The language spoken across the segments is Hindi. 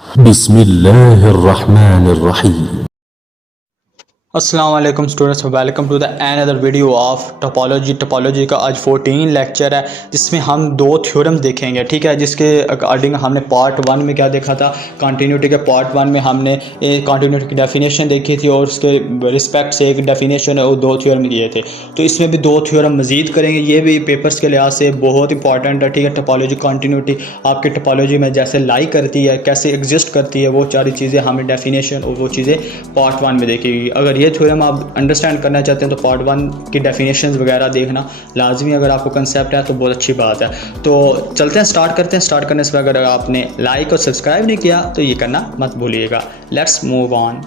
बिस्मिल्लाहिर्रहमानिर्रहीम। अस्सलाम वालेकुम students, welcome to the another video of topology का आज 14 लेक्चर है जिसमें हम दो थ्योरम देखेंगे। ठीक है, जिसके अकॉर्डिंग हमने पार्ट 1 में क्या देखा था, कंटिन्यूटी के पार्ट 1 में हमने कंटिन्यूटी की डेफिनेशन देखी थी और उसके रिस्पेक्ट से एक डेफिनेशन और दो थ्योरम किए थे। तो इसमें भी दो थ्योरम मजीद करेंगे, ये भी पेपर्स के लिहाज से बहुत इंपॉर्टेंट है। ठीक है, टोपोलॉजी कंटिन्यूटी आपकी टोपोलॉजी में जैसे लाई करती है, कैसे एग्जिस्ट करती है, वो सारी चीज़ें हमें डेफिनेशन और वो चीज़ें पार्ट 1 में देखेगी। अगर ये थ्योरम आप अंडरस्टैंड करना चाहते हैं तो पार्ट 1 की डेफिनेशंस वगैरह देखना लाजमी, अगर आपको कंसेप्ट है तो बहुत अच्छी बात है। तो चलते हैं, स्टार्ट करते हैं। स्टार्ट करने से पहले अगर आपने लाइक और सब्सक्राइब नहीं किया तो ये करना मत भूलिएगा। Let's move on.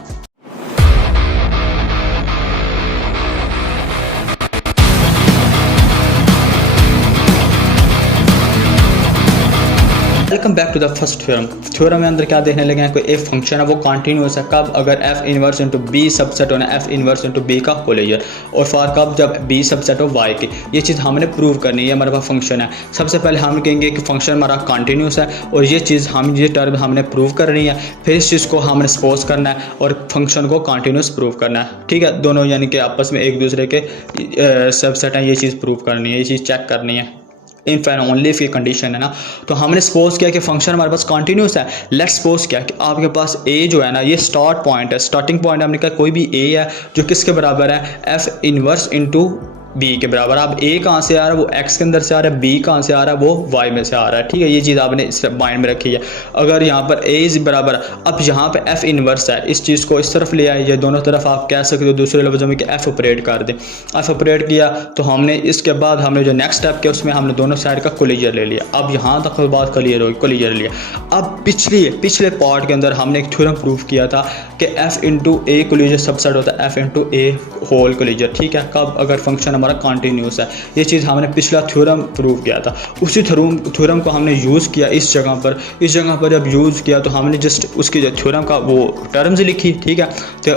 Welcome back to the first theorem. Theorem में अंदर क्या देखने लगे हैं, कोई एक फंक्शन है वो कंटिन्यूअस है कब, अगर f inverse into B subset होना f इनवर्स इंटू बी का होल लेयर, और फॉर कब, जब b सबसेट हो y के। ये चीज़ हमने प्रूव करनी है, हमारे पास फंक्शन है। सबसे पहले हम कहेंगे कि फंक्शन हमारा कंटिन्यूअस है और ये चीज़ ये टर्म हमने प्रूव करनी है। फिर इस चीज़ को हमने सपोज करना है और फंक्शन को कंटिन्यूस प्रूव करना है। ठीक है, दोनों यानी कि आपस में एक दूसरे के सबसेट हैं, ये चीज़ प्रूव करनी है, ये चीज़ चेक करनी है। इन फैन ओनली इफ ये कंडीशन है ना। तो हमने सपोज किया कि फंक्शन हमारे पास कंटिन्यूस है। लेट्स सपोज किया कि आपके पास ए जो है ना, ये स्टार्ट पॉइंट है, स्टार्टिंग पॉइंट हमने कहा कोई भी ए है जो किसके बराबर है, एफ इनवर्स इंटू बी के बराबर। अब ए कहाँ से आ रहा है, वो एक्स के अंदर से आ रहा है, बी कहाँ से आ रहा है, वो वाई में से आ रहा है। ठीक है, ये चीज़ आपने इस माइंड में रखी है। अगर यहाँ पर ए इज बराबर, अब यहाँ पे एफ इनवर्स है, इस चीज़ को इस तरफ ले आए, या दोनों तरफ आप कह सकते हो दूसरे लफ्ज़ों में कि एफ ऑपरेट कर दें। एफ ऑपरेट किया तो हमने इसके बाद हमने जो नेक्स्ट स्टेप किया उसमें हमने दोनों साइड का कोलिजर ले लिया। अब यहाँ तक बात क्लियर होगी, कोलिजर लिया। अब पिछले पार्ट के अंदर हमने एक थ्योरम प्रूव किया था कि एफ इंटू ए कोलिजर सबसेट होता है एफ इंटू ए होल कोलिजर। ठीक है, कब, अगर फंक्शन हमारा कंटिन्यूस है। ये चीज़ हमने पिछला थ्योरम प्रूव किया था। उसी थ्योरम को हमने यूज़ किया इस जगह पर। इस जगह पर जब यूज़ किया तो हमने जस्ट उसकी जो थ्योरम का वो टर्म्स लिखी। ठीक है, तो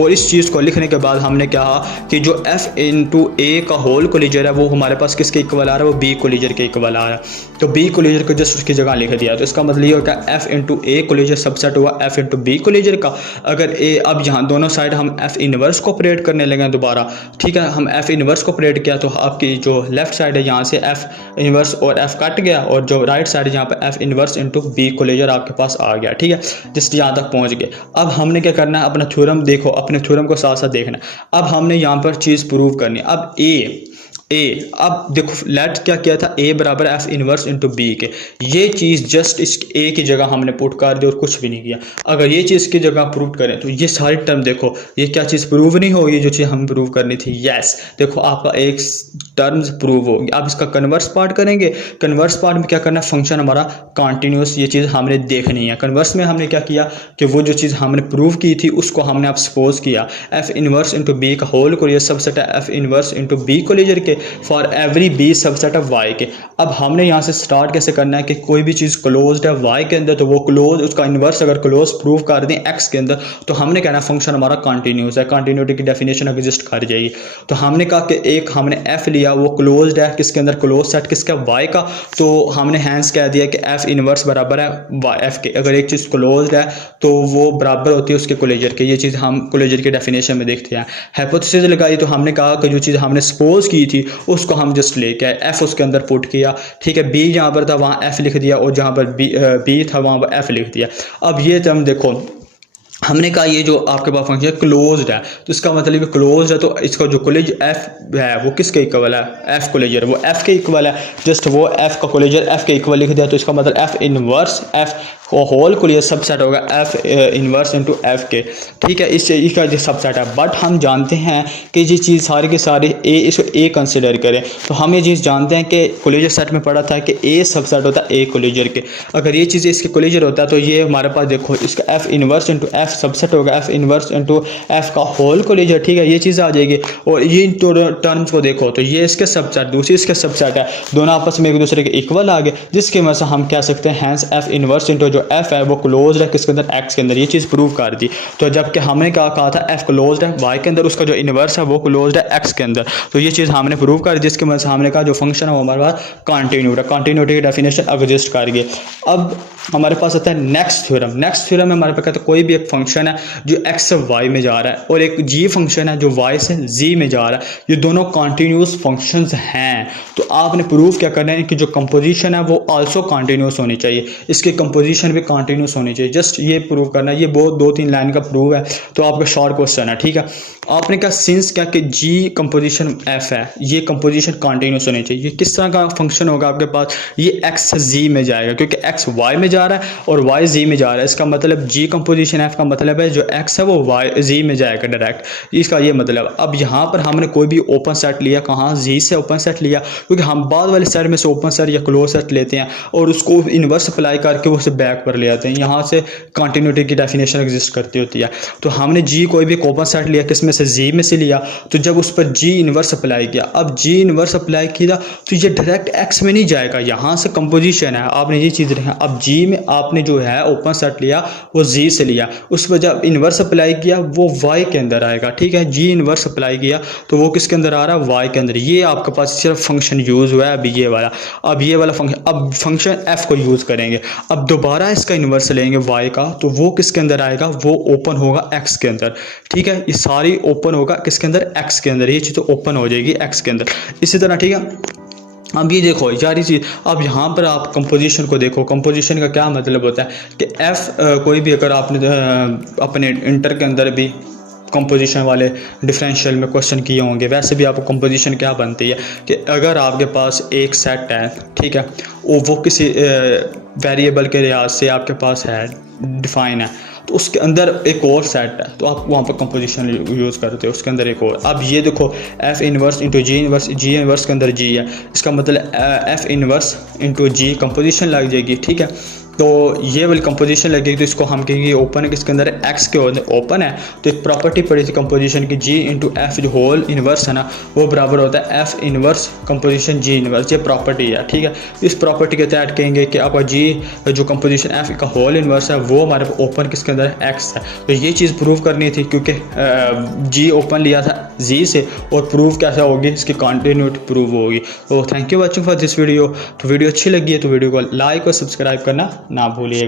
और इस चीज़ को लिखने के बाद हमने कहा कि जो एफ इंटू ए का होल कोलिजर है वो हमारे पास किसके इक्वल आ रहा है, वो बी कोलिजर के इक्वल आ रहा है। तो बी कोलिजर को जस्ट उसकी जगह लिख दिया। तो इसका मतलब ये होता है एफ इंटू ए कोलिजर सबसेट हुआ एफ इंटू बी कोलिजर का। अगर ए, अब यहाँ दोनों साइड हम एफ इनवर्स को ऑपरेट करने लगे दोबारा। ठीक है, हम एफ इनवर्स को ऑपरेट किया तो आपकी जो लेफ्ट साइड है यहाँ से एफ इनवर्स और एफ कट गया, और जो राइट साइड है यहाँ पे एफ इनवर्स इंटू बी कोलिजर आपके पास आ गया। ठीक है, जस्ट यहाँ तक पहुँच गए। अब हमने क्या करना है, अपना थ्योरम देखो, अपने थ्योरम को साथ साथ देखना है। अब हमने यहाँ पर चीज़ प्रूव करनी है। अब अब देखो लेट क्या किया था, ए बराबर एफ इनवर्स इंटू बी के। ये चीज़ जस्ट इस ए की जगह हमने पुट कर दी और कुछ भी नहीं किया। अगर ये चीज़ की जगह प्रूव करें तो ये सारी टर्म देखो, ये क्या चीज़ प्रूव नहीं होगी जो चीज़ हम प्रूव करनी थी। यस, देखो आपका एक टर्म्स प्रूव होगी। अब इसका कन्वर्स पार्ट करेंगे। कन्वर्स पार्ट में क्या करना है, फंक्शन हमारा कंटिन्यूस, ये चीज़ हमने देखनी है। कन्वर्स में हमने क्या किया कि वो जो चीज़ हमने प्रूव की थी उसको हमने अब सपोज किया एफ इनवर्स इंटू बी का होल कोलिजर सबसेट है f inverse into B closure के for every B subset of Y के। अब हमने यहाँ से स्टार्ट कैसे करना है कि कोई भी चीज़ क्लोज्ड है वाई के अंदर तो वो क्लोज, उसका इन्वर्स अगर क्लोज प्रूव कर दें एक्स के अंदर तो हमने कहना फंक्शन हमारा कंटिन्यूस है। कंटिन्यूटी की डेफिनेशन एग्जिस्ट कर जाएगी। तो हमने कहा कि एक हमने एफ लिया, वो क्लोज्ड है, किसके अंदर, क्लोज सेट किसका, वाई का। तो हमने हैंस कह दिया कि एफ इनवर्स बराबर है एफ के। अगर एक चीज़ क्लोज्ड है तो वो बराबर होती है उसके कोलिजर के। ये चीज़ हम कोलिजर की डेफिनेशन में देखते हैं। हाइपोथेसिस लगाई तो हमने कहा कि जो चीज़ हमने सपोज की थी उसको हम जस्ट लेके आए, एफ उसके अंदर पुट किया। ठीक है, बी जहाँ पर था वहाँ एफ लिख दिया और जहाँ पर बी था वहाँ पर एफ लिख दिया। अब ये टर्म देखो, हमने कहा ये जो आपके पास फंक्शन क्लोज्ड है तो इसका मतलब क्लोज्ड है तो इसका जो कोलिज एफ है वो किसके इक्वल है, एफ कोलिजर, वो एफ के इक्वल है। जस्ट वो एफ का कोलिजर एफ के इक्वल लिख दिया तो इसका मतलब f inverse f whole कोलिजर subset होगा एफ इनवर्स इंटू एफ के। ठीक है, इसका जो सबसेट है। बट हम जानते हैं कि ये चीज़ सारी के सारी ए, इसको ए कंसिडर करें तो हम ये चीज़ जानते हैं कि कोलिजर सेट में पढ़ा था कि ए सबसेट होता है ए कोलिजर के। अगर ये चीज़ इसके कोलिजर होता है तो ये हमारे पास देखो इसका F inverse into F subset होगा एफ इनवर्स इंटू एफ का होल कोलिजर। ठीक है, ये चीज़ आ जाएगी। और ये टर्म्स को देखो तो ये इसके सबसेट, दूसरी इसके सबसेट है, दोनों आपस में एक दूसरे के इक्वल आ गए, जिसकी वजह से हम कह सकते हैं हैंस एफ इनवर्स इंटू जो एफ है वो क्लोज है किसके अंदर, एक्स के अंदर। ये चीज़ प्रूव कर दी। तो जबकि हमने क्या कहा था, एफ क्लोज है वाई के अंदर, उसका जो इन्वर्स है वो क्लोज है एक्स के अंदर। तो ये चीज़ हमने प्रूव कर दी। जिसके मदद से हमने कहा जो फंक्शन है वो हमारे पास कॉन्टीन्यूट है, कॉन्टीन्यूटी की डेफिनेशन एग्जिस्ट कर गई। अब हमारे पास आता है नेक्स्ट थ्योरम। नेक्स्ट थ्योरम में हमारे पास कहते हैं कोई भी एक फंक्शन है जो एक्स से वाई में जा रहा है और एक जी फंक्शन है जो वाई से जी में जा रहा है, ये दोनों कॉन्टीन्यूस फंक्शंस हैं। तो आपने प्रूव क्या करना है कि जो कंपोजिशन है वो आल्सो कॉन्टीन्यूस होनी चाहिए, इसकी कंपोजिशन भी कॉन्टीन्यूस होनी चाहिए। जस्ट ये प्रूव करना है। ये बहुत 2-3 लाइन का प्रूव है। तो आपका शॉर्ट क्वेश्चन है, ठीक है। आपने कहा सिंस क्या कि जी कंपोजिशन एफ है, ये कंपोजिशन कॉन्टीन्यूस होनी चाहिए। ये किस तरह का फंक्शन होगा आपके पास, ये एक्स से जी में जाएगा क्योंकि एक्स वाई में जा रहा है और वाई जी में जा रहा है। इसका मतलब जी कंपोजिशन एफ का मतलब है जो एक्स है वो वाई जी में जाएगा डायरेक्ट, इसका ये मतलब। अब यहाँ पर हमने कोई भी ओपन सेट लिया, कहाँ जी से ओपन सेट लिया, क्योंकि हम बाद वाले सेट में से ओपन सेट या क्लोज सेट लेते हैं और उसको इन्वर्स अप्लाई करके उसे बैक पर ले आते हैं। यहाँ से कंटिन्यूटी की डेफिनेशन एग्जिस्ट करती होती है। तो हमने जी कोई भी ओपन सेट लिया, किस में से, जी में से लिया। तो जब उस पर जी इन्वर्स अप्लाई किया, अब जी इन्वर्स अप्लाई किया तो ये डायरेक्ट एक्स में नहीं जाएगा, यहाँ से कंपोजिशन है। आपने ये चीज़ रखा। अब जी में आपने जो है ओपन सेट लिया वो जी से लिया, उस पर जब इन्वर्स अप्लाई किया वो वाई के अंदर आएगा, ठीक है। जी इन्वर्स अप्लाई किया तो वो किसके अंदर आ रहा है, वाई के अंदर। ये आपके पास सिर्फ फंक्शन यूज़ हुआ है अभी ये वाला। अब ये वाला फंक्शन, अब फंक्शन एफ को यूज़ करेंगे। अब दोबारा इसका इन्वर्स लेंगे वाई का, तो वो किसके अंदर आएगा, वो ओपन होगा एक्स के अंदर, ठीक है। ये सारी ओपन होगा किसके अंदर, एक्स के अंदर। ये चीज़ तो ओपन हो जाएगी एक्स के अंदर, इसी तरह, ठीक है। अब ये देखो यार, ये चीज़ अब यहाँ पर आप कंपोजिशन को देखो। कंपोजिशन का क्या मतलब होता है कि एफ कोई भी, अगर आपने अपने इंटर के अंदर भी कंपोजिशन वाले डिफरेंशियल में क्वेश्चन किए होंगे, वैसे भी आपको कंपोजिशन क्या बनती है कि अगर आपके पास एक सेट है, ठीक है, वो किसी वेरिएबल के लिहाज से आपके पास है, डिफाइन है, तो उसके अंदर एक और सेट है, तो आप वहाँ पर कंपोजिशन यूज़ करते हो उसके अंदर एक और। अब ये देखो एफ इनवर्स इंटू जी इनवर्स, जी इनवर्स के अंदर जी है, इसका मतलब एफ इनवर्स इंटू जी कंपोजिशन लग जाएगी, ठीक है। तो ये वाली कंपोजिशन लगेगी, तो इसको हम कहेंगे ओपन है किसके अंदर, एक्स के अंदर ओपन है। तो एक प्रॉपर्टी पड़ी थी कंपोजिशन की, जी इंटू एफ जो होल इनवर्स है ना, वो बराबर होता है एफ इनवर्स कंपोजिशन जी इनवर्स। ये प्रॉपर्टी है, ठीक है। इस प्रॉपर्टी के तहत कहेंगे कि आपका जी जो कंपोजिशन एफ का होल इनवर्स है वो हमारे ओपन किसके अंदर, एक्स है। तो ये चीज़ प्रूव करनी थी क्योंकि जी ओपन लिया था जी से, और प्रूव कैसा होगी, इसकी कॉन्टिन्यूटी प्रूव होगी। तो thank you watching for this video. तो वीडियो अच्छी लगी है तो वीडियो को लाइक और सब्सक्राइब करना ना भूलिए।